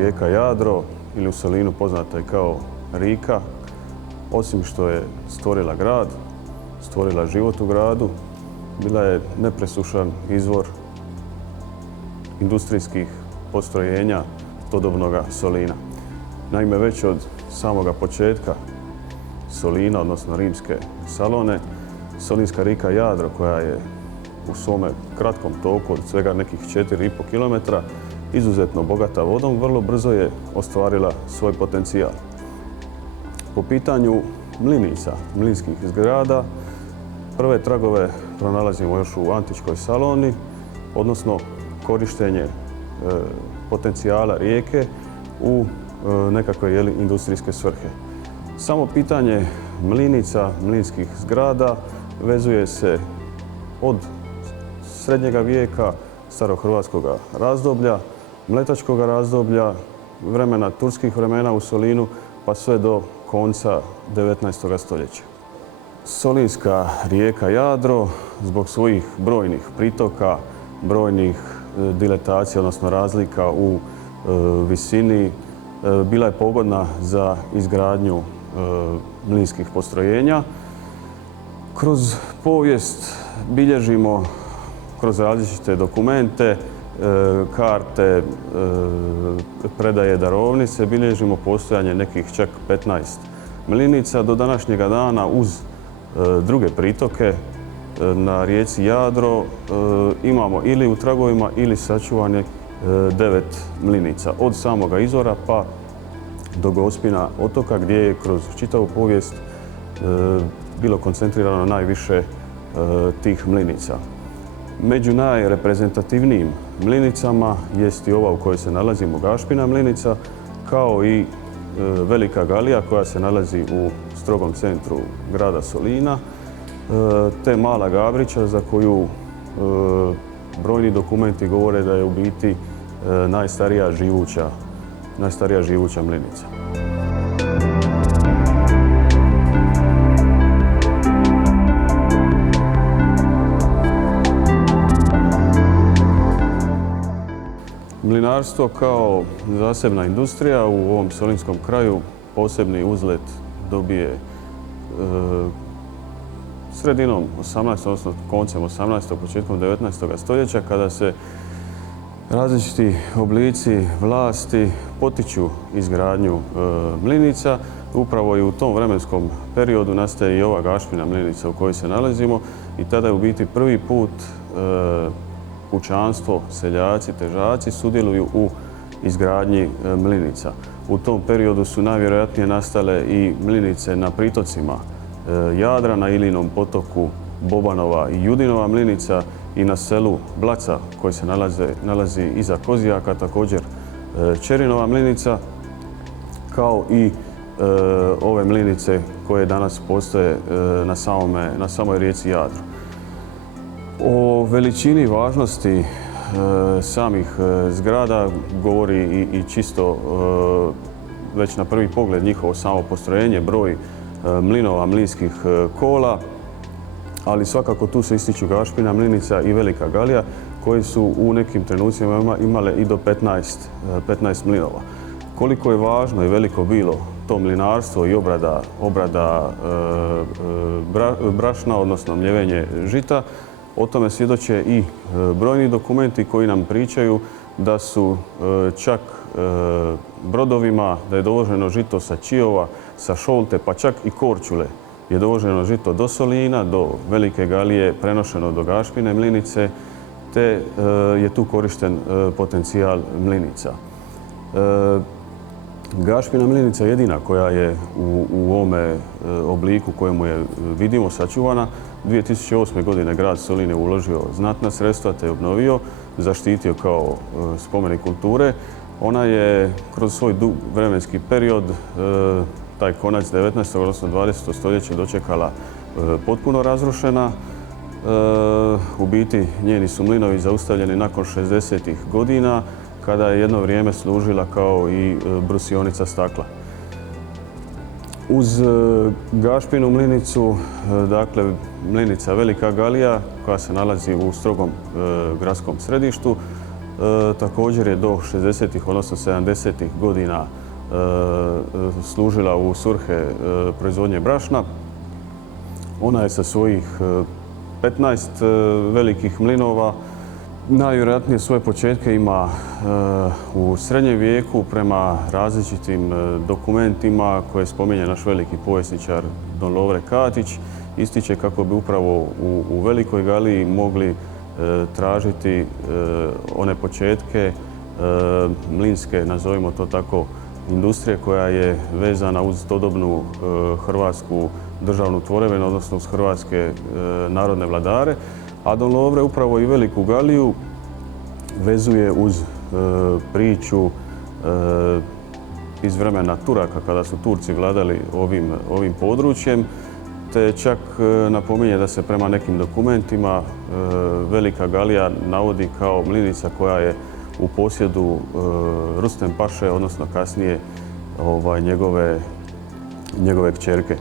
rijeka Jadro ili u Solinu poznata i kao Rika, osim što je stvorila grad, stvorila život u gradu, bila je nepresušan izvor industrijskih postrojenja todobnoga Solina. Naime, već od samoga početka Solina, odnosno rimske Salone, solinska rijeka Jadro, koja je u svome kratkom toku od svega nekih 4,5 km, izuzetno bogata vodom, vrlo brzo je ostvarila svoj potencijal. Po pitanju mlinica, mlinskih zgrada, prve tragove pronalazimo još u antičkoj Saloni, odnosno korištenje potencijala rijeke u nekakve industrijske svrhe. Samo pitanje mlinica, mlinskih zgrada vezuje se od srednjega vijeka, starohrvatskog razdoblja, mletačkog razdoblja, vremena turskih vremena u Solinu, pa sve do konca 19. stoljeća. Solinska rijeka Jadro, zbog svojih brojnih pritoka, brojnih diletacija, odnosno razlika u visini, bila je pogodna za izgradnju mlinskih postrojenja. Kroz povijest bilježimo kroz različite dokumente, karte, predaje darovnice, bilježimo postojanje nekih čak 15 mlinica. Do današnjega dana uz druge pritoke na rijeci Jadro imamo ili u tragovima ili sačuvane 9 mlinica. Od samoga izvora pa do Gospina otoka gdje je kroz čitavu povijest bilo koncentrirano najviše tih mlinica. Među najreprezentativnijim mlinicama jest i ova u kojoj se nalazimo, Gašpina mlinica, kao i Velika Galija koja se nalazi u strogom centru grada Solina, te Mala Gabrića za koju brojni dokumenti govore da je u biti najstarija živuća mlinica. Mlinarstvo kao zasebna industrija u ovom solinskom kraju posebni uzlet dobije sredinom 18. odnosno koncem 18. početkom 19. stoljeća kada se različiti oblici vlasti potiču izgradnju mlinica. Upravo i u tom vremenskom periodu nastaje i ova Gašpina mlinica u kojoj se nalazimo i tada je u biti prvi put kućanstvo, seljaci, težaci sudjeluju u izgradnji mlinica. U tom periodu su najvjerojatnije nastale i mlinice na pritocima Jadra, na Ilinom potoku Bobanova i Judinova mlinica i na selu Blaca koji se nalazi iza Kozijaka, također Čerinova mlinica, kao i ove mlinice koje danas postoje na samoj rijeci Jadro. O veličini i važnosti samih zgrada govori i čisto već na prvi pogled njihovo samo postrojenje, broj mlinova, mlinskih kola, ali svakako tu se ističu Gašpina mlinica i Velika Galija koji su u nekim trenucima imale i do 15 mlinova. Koliko je važno i veliko bilo to mlinarstvo i obrada brašna, odnosno mljevenje žita, o tome svjedoče i brojni dokumenti koji nam pričaju da su čak brodovima, da je dovoženo žito sa Čiova, sa Šolte, pa čak i Korčule je dovoženo žito do Solina, do Velike Galije, prenošeno do Gašpine mlinice, te je tu korišten potencijal mlinica. Gašpina mlinica je jedina koja je u ovome obliku kojemu je vidimo sačuvana. 2008. godine grad Solin je uložio znatna sredstva te je obnovio, zaštitio kao spomenik kulture. Ona je kroz svoj dug vremenski period, taj konac 19. odnosno 20. stoljeća dočekala potpuno razrušena. U biti njeni su mlinovi zaustavljeni nakon 60. godina kada je jedno vrijeme služila kao i brusionica stakla. Uz Gašpinu mlinicu, dakle mlinica Velika Galija koja se nalazi u strogom gradskom središtu, također je do 60. odnosno 70. godina služila u svrhe proizvodnje brašna. Ona je sa svojih 15 velikih mlinova najvjerojatnije svoje početke ima u srednjem vijeku prema različitim dokumentima koje spominje naš veliki povjesničar don Lovre Katić. Ističe kako bi upravo u Velikoj Galiji mogli tražiti one početke mlinske, nazovimo to tako, industrije koja je vezana uz todobnu hrvatsku državnu tvorevinu, odnosno uz hrvatske narodne vladare. A don Lovre upravo i Veliku Galiju vezuje uz priču iz vremena Turaka, kada su Turci vladali ovim područjem, te čak napominje da se prema nekim dokumentima Velika Galija navodi kao mlinica koja je u posjedu Rustem Paše, odnosno kasnije njegove kćerke.